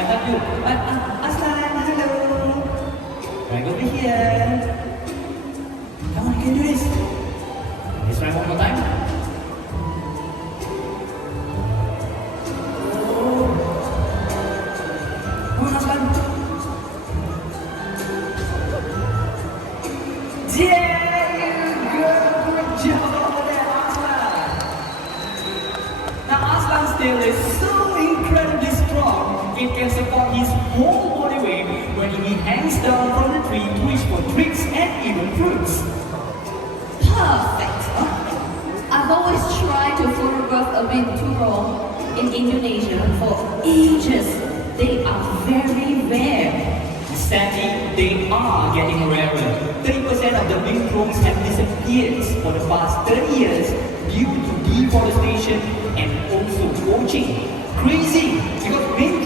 I help you. Aslan, hello. Right over here. Come on, you can do this. Let's try one more time. Come on, Aslan. There you go. Good job over there, Aslan. Now Aslan's tail is so incredibly strong, it can support his whole body weight when he hangs down from the tree to reach for twigs and even fruits. Perfect. I've always tried to photograph a big turtle in Indonesia for ages. They are very rare. Sadly, they are getting rarer. 30% of the wingfoils have disappeared for the past 30 years due to deforestation and also poaching. Crazy, because wing